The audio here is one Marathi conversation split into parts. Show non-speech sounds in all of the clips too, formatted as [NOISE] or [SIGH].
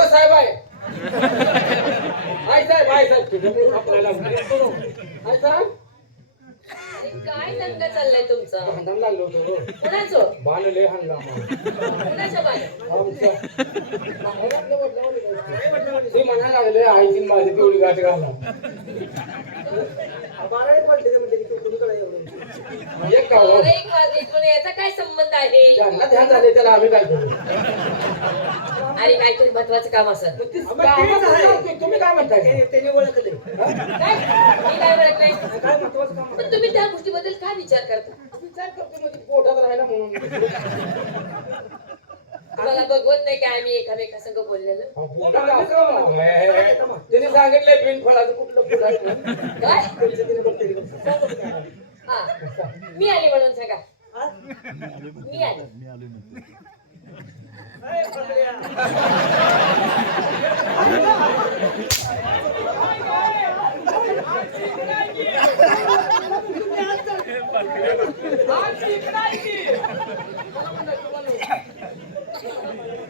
हो साहेब आहे. आई साहेब आई साहेब. आपल्याला आई साहेब. अरे काय दंगा चाललाय तुमचा? भांडण लागलो होतो हो. कुणाचं? बाणले हाणला कुणाच्या ते म्हणायला लागले आईची माझी तेवढी गाठ घाला. बाराडे पडले ते म्हणले की तू कुणीकडे एवढं एक अरे पण याचा काय संबंध आहे? ज्यांना ध्यान झाले त्याला आम्ही काय करू? अरे काहीतरी महत्वाचं काम असं कामाचं काय? तुम्ही काय म्हणताय? ते- त्याने ओळखले. काय? मी काय म्हणत नाही? काय महत्वाचं काम पण तुम्ही त्या गोष्टीबद्दल काय विचार करता? विचार करतो म्हणजे पोटात राहिला म्हणून. तुम्हाला बघवत नाही काय आम्ही एकामेकासंग बोललेलं? अहो, बोला ना, असं. हे, हे, हे. त्याने सांगितलंय बिन फळाचं कुठलं फुल आहे. काय? त्यांचं तिने. हा मी आली म्हणून सांगा हा? मी आली अरे पकड्या.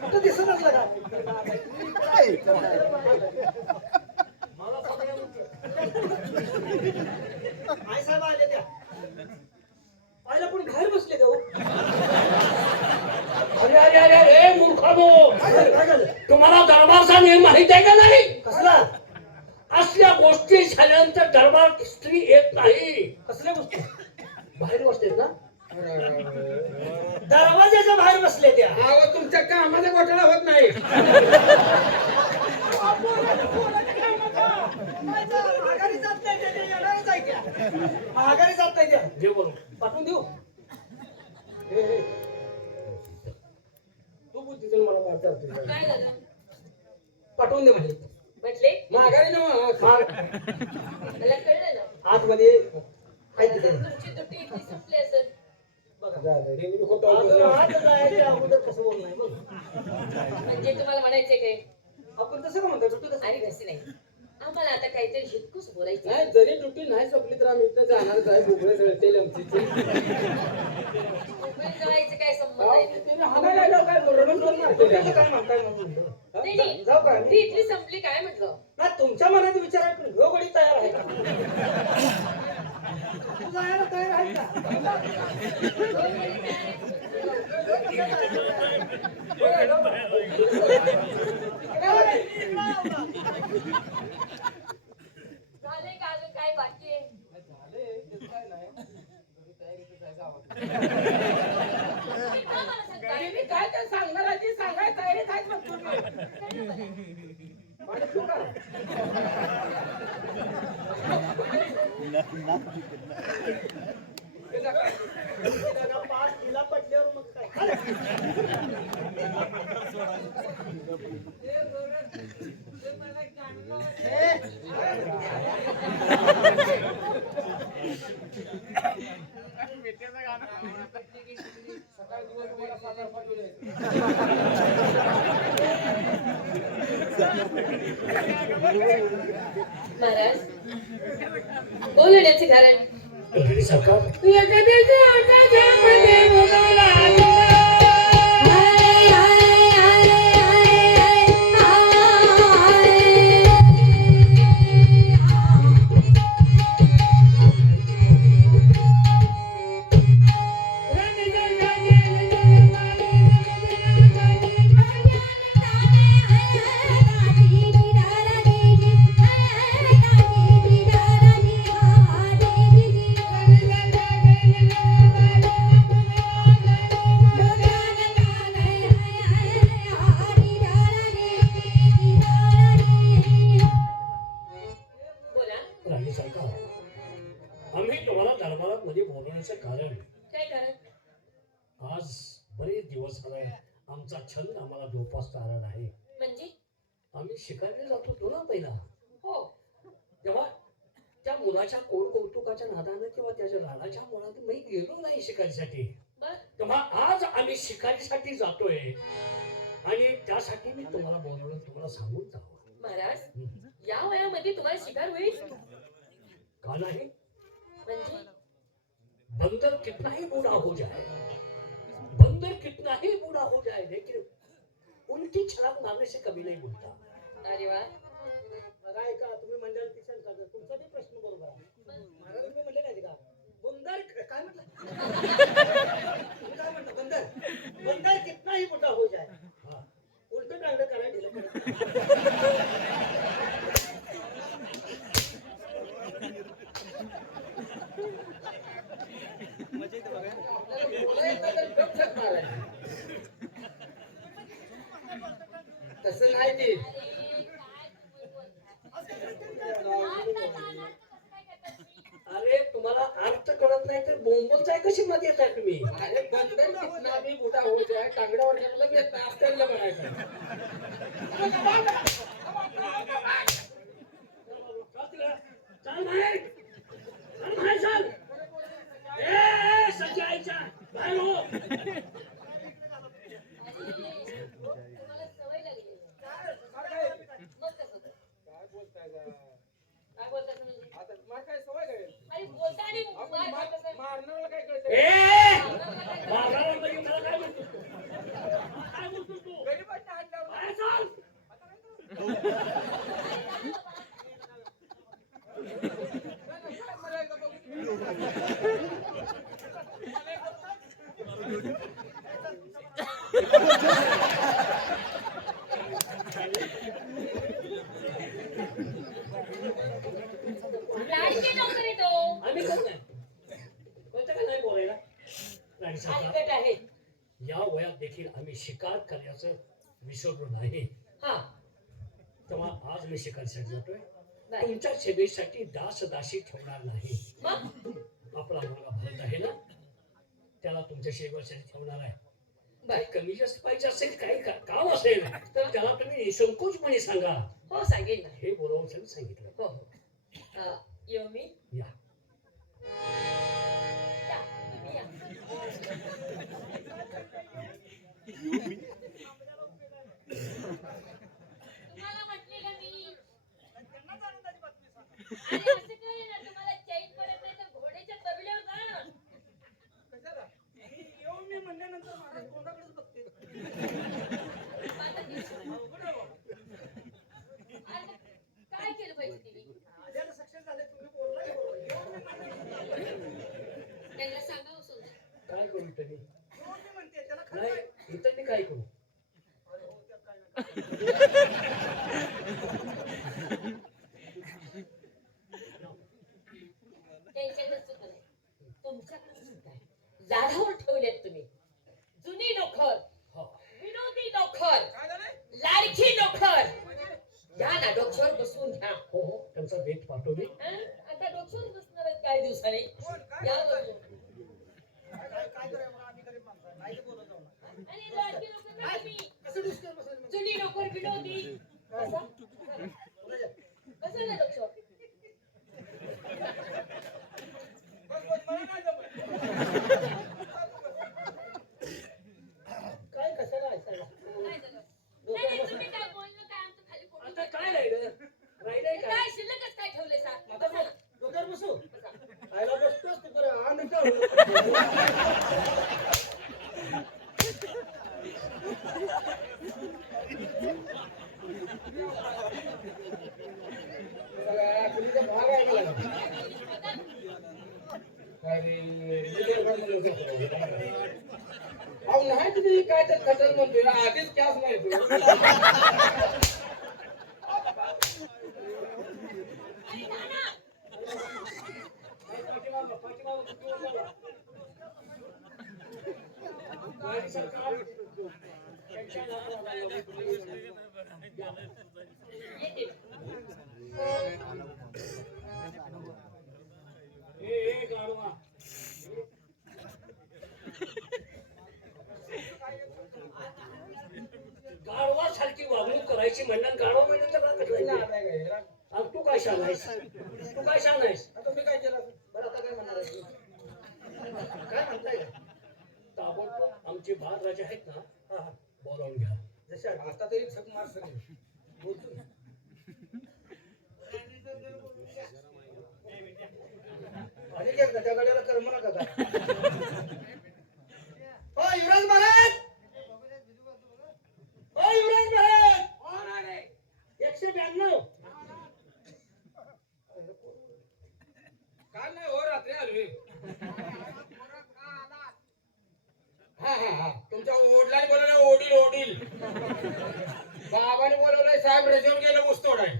कुठं दिसतच लगा. माहीत आहे का नाही. कसला? असल्या गोष्टी झाल्यानंतर दरबार स्त्री येत नाही. कसल्या गोष्टी? बाहेर बसतेत ना? दरवाजाच्या बाहेर बसले त्या अहो, तुमच्या कामाचा घोटाळा होत नाही. माघारी जात नाही त्या, त्या येणारच आहे त्या. माघारी जात नाही त्या जे बोलू पाठवून देऊ. हे, हे. तू बुद्धीतून मला वाचावते काय झालं? पाठवून दे म्हणजे म्हटले? माघारी ना मला कळलं ना. आतमध्ये काय तिथे. तुमची दुटी इतकी असेल. हे म्हणजे तुम्हाला म्हणायचंय काय? आपण तसं का म्हणतो? सुट्टी कसं आणि कशी नाही. आम्हाला आता काहीतरी हितकूच बोलायचं नाही जरी ड्युटी नाही संपली तर आम्ही इथं जाणारच आहे भोगळे जळते लमचीचे मुंबईत जायचं काय संबंध आहे. नाही नाही ती इथली संपली काय म्हटलं? तुमच्या मनात विचार आहे पण ह्यो गडी तयार आहे का? तू जायला तयार आहे का? झालंय का अजून काय बाकी आहे? मला सांगताय? मी काय ते सांगणार मग काय सकाळी दिवसभर सातारा पाठवले. महाराज बोलण्याचे कारण इकडे सरकार मुलाच्या कोण कौतुकाच्या नादानं किंवा त्याच्या लाडाच्या मुळात मी गेलो नाही शिकारीसाठी. बर. तेव्हा आज आम्ही शिकारीसाठी जातोय. आणि त्यासाठी मी तुम्हाला बोलवलं तुम्हाला सांगून जावं. महाराज या वयामध्ये तुम्हाला शिकार होईल? का नाही? म्हणजे? बंदर कितना ही बूढ़ा हो जाए बंदर कितना ही बूढ़ा हो जाए लेकिन उनकी छलांग मारने से कभी नहीं अरे वा. बघा ऐका तुम्ही मंडळ किशन का तुमचा बी प्रश्न बरोबर आहे महाराज तुम्ही म्हणले नाही का [LAUGHS] बंदर काय म्हटलं? बंदर. बंदर कितनाही मोठा उलट टांगडं करायला दिलं परत. आपल्याला बोलायचं तर गपचप मारायचं. तसं नाही ते अरे तुम्हाला अर्थ कळत नाही तर बोंबलचाय कशी मध्ये येत आहे तुम्ही अरे बंदर कितना भी बुढ़ा हो जाए टांगड्यावर घेतलं घेत असताना म्हणायचं चाल बाहेर चाल बाहेर चाल ए, ए, सज्जा आईच्या बाहेर हो तुम्हाला सवय लागली मग कसं होतं? काय बोलताय का? काय बोलतात म्हणजे आता मला काय सवय काय अरे बोलता आणि आपण काय मा- बोलतात? मारणाऱ्याला काय ए कळतं मारणारा म्हणजे मला काय म्हणतो काय बोलतो तू गरीबांना हात लावून बाहेर चाल काय म्हणायचं बघू. लाडके नोकर आहे तो आम्ही कोण नाही कोणतं का नाही बोलायला. राणी साहेब हलकट आहे या वयात देखील आम्ही शिकार करण्याचं विसरलो नाही हा. तेव्हा आज मी शिकारीसाठी जातोय नाही तुमच्या सेवेसाठी दास दासी ठेवणार नाही. मग? आपला मुलगा भरत आहे ना त्याला तुमच्या सेवेसाठी ठेवणार आहे. बर काही कमी जास्त पाहिजे असेल काही का- काम असेल तर त्याला तुम्ही निसंकोचपणे सांगा हो सांगेल ना हे बोलावून त्यांनी सांगितलं हो हो अं, येऊ मी या या, तुम्ही या. तुम्हाला म्हटले का मी त्यांनाच आनंदाची बातमी सांगा. अरे असं काय ना तुम्हाला चैन पडत नाही तर घोड्याच्या तबल्यावर जा कशाला? मी येऊन मी म्हणल्यानंतर महाराज तोंडाकडेच बघते. आता ते- अवघड आहे बाबा. आता काय केलं पाहिजे तिने आल्याला सक्सेस झाले तुम्ही बोललाय बरोबर. येऊन मी म्हणलं. त्यांना सांगावं सोडून काय करू तरी येऊन मी म्हणते त्याला खरं नाही आहे. इथं मी काय करू अरे हो, त्यात काय नाही. त्यांच्याकडे चुक नाही तुमच्याकडे जाधावर ठेवलेत तुम्ही जुनी नोकर हा विनोदी नोकर काय? लाडकी नोकर घ्या ना डोक्यावर बसवून घ्या हो हो त्यांचा मी हं? आता डोक्यावर बसणार आहेत काही दिवसाने? काय या? बसून. काय- काय- काय काय? जुनी नोकर विनोदी. कसं ना डोक्यावर बस, [LAUGHS] बस, मला नाही जमत. काय कशाला ऐकायला? काय झालं नाही नाही, तुम्ही काय बोलणं काय आमचं खाली पोट आता काय राहिलं राहिलंय काय काय शिल्लकच काय ठेवलंय सा आता बसा ना. बस, डोक्यावर बसू. बसा. खायला बसतोस तू बरं. हा, नका हो. सगळ्या कुणीचा भाग आहे का लागला? अरे, विजय घालून घेतो. अहो नाही तुम्ही काय तर खटर म्हणतोय आधीच कॅस नाही तो. पाठीमागं, पाठीमागं किती वर झाला? गाडी सरकार त्यांच्या नावाला येते. ए, ए, गाढवा. सारखी वागणूक करायची म्हणलं गाढवा म्हणजे तर तू काय शान आहेस तू काय शान आहेस आता मी काय केलं बरं आता महत्त्वाचे आहेत ना. बोलावून घ्या. जसे आता तरी झक मार सगळे बोलतो त्या कर्म नका हो युवराज महाराज! हो युवराज महाराज! एकशे ब्याण्णव. काय नाही हो रात्री हा हा हा. ओढल्याने बोलवलं ओढील ओढील. बाबाने बोलवलंय साहेब गेलं तोडाय.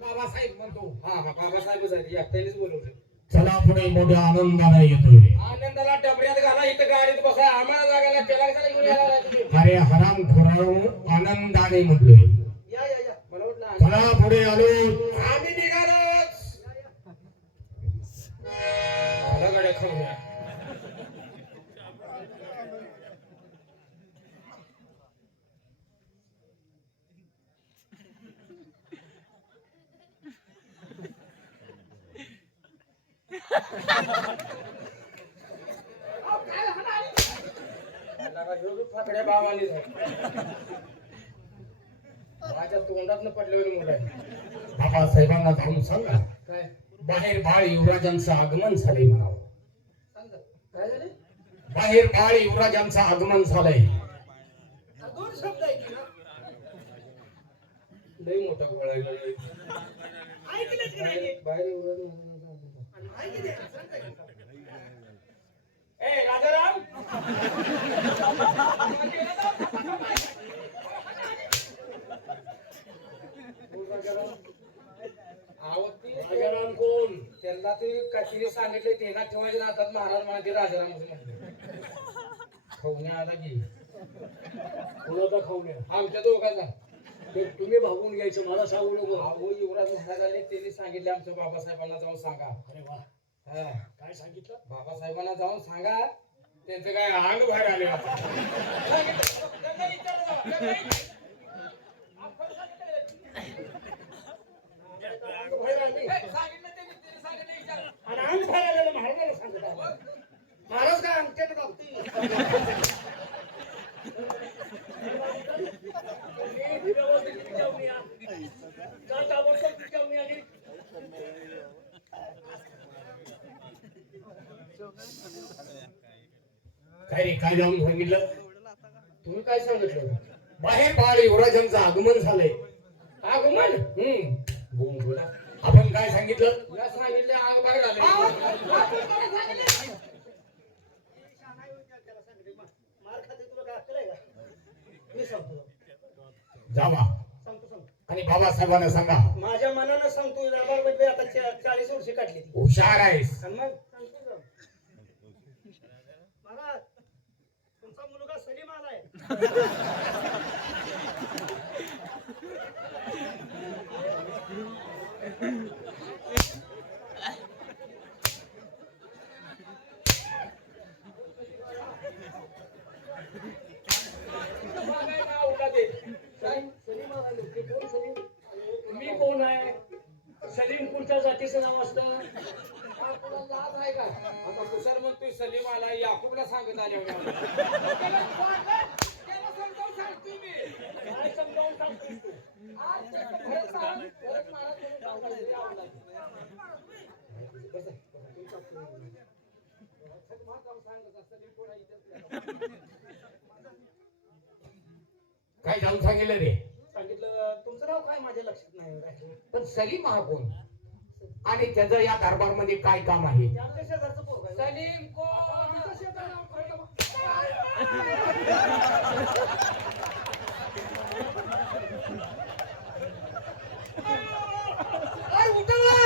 बाबासाहेब म्हणतो हा हा बाबासाहेबच आहेत या त्यांनीच बोलवलं चला पुढे मोठ्या आनंदाने येतोय. आनंदाला डबऱ्यात घाला इथं गाडीत बसाय आम्हाला जागायला त्याला कशाला घेऊन यायला लागला तुम्ही? अरे हराम खोराव आनंदाने म्हटलोय. या या या. मला वाटलं चला पुढे आलो. आहे. बाबासाहेबांना जाऊन सांगा. काय? बाहेर बाळ युवराजांचं आगमन झालंय म्हणावं. सांग. ना. काय झाले? बाहेर बाळ युवराजांचं आगमन झालंय. दोन शब्द आहे की ना? लई मोठा गोळा. ए राजाराम! [LAUGHS] राजाराम. ते- राजाराम कोण? त्यांना ते काहीतरी सांगितले ते ना ठेवायचे नातात महाराज म्हणाले राजाराम असं म्हणले खाऊने आला की. कोणाचा खाऊन या आमच्या दोघांचा. ते तुम्ही भागून घ्यायचं मला सांगू नको. अहो युवराज महाराज आले त्यांनी सांगितले आमच्या बाबासाहेबांना जाऊन सांगा. अरे वा. हा. काय सांगितलं? बाबासाहेबांना जाऊन सांगा. त्यांचं काय अंग बाहेर आले अंग बाहेर आली. आणि अंग बाहेर आलेलं महाराजाला सांगत आहे. महाराज काय अंगठ्यात काय रे काय जाऊन सांगितलं? तुम्ही काय सांगितलं? बाहेर बाळ युवराजांचं आगमन झालंय. आगमन? हम्म. आपण काय सांगितलं? सांगितलं आग बाहेर आले मार खाते तुला काय अक्कल आहे का मी सांगतो जावा. आणि बाबासाहेबांना सांगा. माझ्या मनानं सांगतो म्हणजे आता चाळीस वर्ष काढली हुशार आहेस. मग. महाराज तुमचा मुलगा सलीम आलाय सलीम आलाय ते कोण सलीम मी कोण आहे सलीम कुठच्या जातीचं नाव असतं तुला लाज आहे का आता कुशाल म्हणतोय सलीम आला याकूबला सांगत आले काय समजावून सांगतोय तू काय जाऊन सांगितलं रे? सांगितलं तुमचं नाव काय माझ्या लक्षात नाही राहिलं. पण सलीम हा कोण? आणि त्याचं या दरबारमध्ये काय काम आहे. सलीम कोण? [LAUGHS]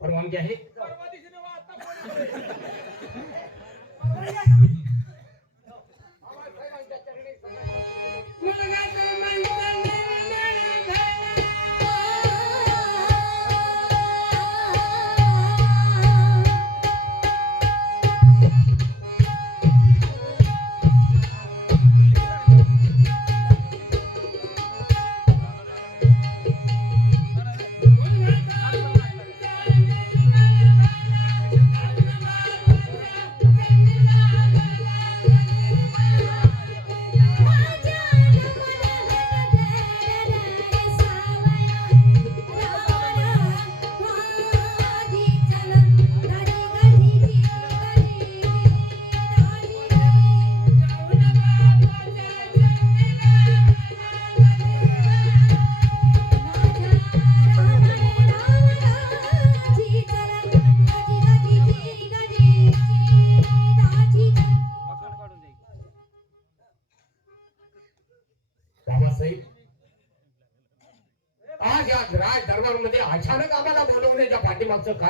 परवानगी आहे. [LAUGHS]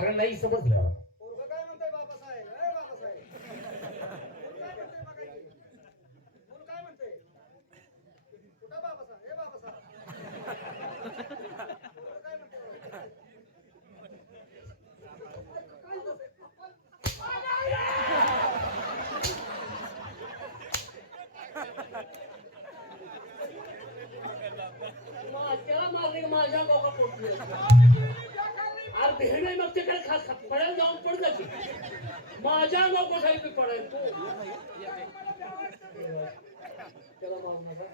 कारण नाही समजलं पोरगं काय म्हणतंय बाबासाहेब ए बाबासाहेब मूल काय म्हणतंय बघा की. मूल काय म्हणतंय कुठं बाबासाहेब ए बाबासाहेब पोरगं काय म्हणतंय बघा. त्याला मारले की माझ्या गावा पोटली अरे भेण आहे मग ते काय खा खा- पडायला जाऊन पड जाते काही गाव कसायची पडायला तू. त्याला मार नका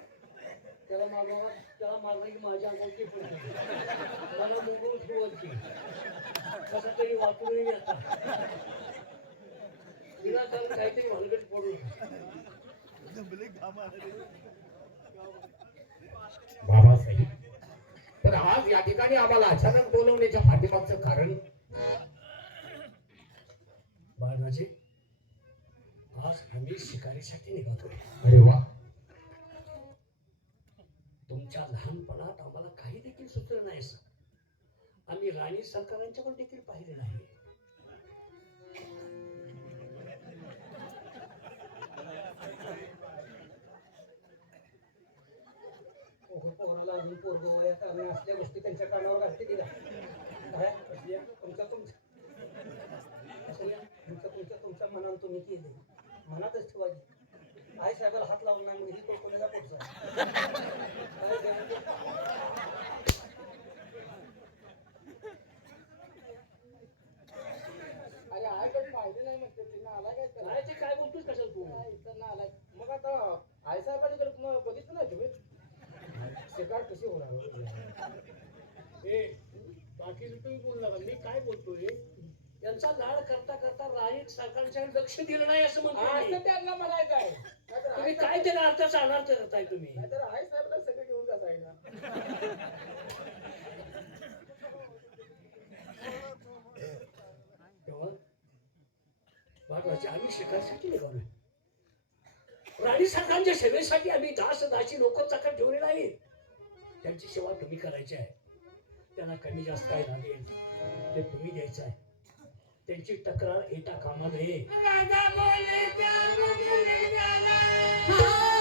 त्याला मार नका त्याला मारलं की माझ्या अंगाची पडते मला मुंगून ठेवत कसं तरी वापरून येतात तिला काल काहीतरी हलगट पडून बाबासाहेब तर आज या ठिकाणी आम्हाला अचानक बोलवण्याच्या पाठीमागचं कारण. बाळराजे आज आम्ही शिकारीसाठी निघतो अरे वा. तुमच्या लहानपणात आम्हाला काही देखील सुचलं नाही सर. आम्ही राणी सरकारांच्याकडे देखील पाहिले नाही पोराला अजून पोरग वयात आणि असल्या गोष्टी त्यांच्या कानावर घालते दिला काय तुमचा तुमच्या तुमच्या. तुमच्या तुमच्या तुमच्या मनात तुम्ही केले मनातच ठेवायची आई साहेबाला हात लावून नाही म्हणजे तो कोणाला पोटचा करायचं? अरे आईकडे पाहिजे नाही म्हणते तिनं आला काय त्याला? काय बोलतोस कशाला तू काय इकडनं आलाय. मग आता आई साहेबांकडे मग बघितलं नाही तुम्ही शिकार कशी होणार ए बाकी तुम्ही बोलू नका मी काय बोलतोय यांचा लाड करता लक्ष दिलं नाही असं म्हणतो. असं त्यांना म्हणायचं आहे. नाहीतर तुम्ही काय त्याला अनर्थ करताय तुम्ही? नाहीतर आई साहेबला सगळे घेऊन जात आहे ना तेव्हा महत्त्वाचे आम्ही शिकायसाठी निघालोय. राणी सरकारच्या सेवेसाठी आम्ही दास दासी लोक चाकट ठेवले नाही त्यांची सेवा तुम्ही करायची आहे. त्यांना कमी जास्त काय लागेल ते तुम्ही द्यायचं आहे. त्यांची तक्रार येता कामा नये हा.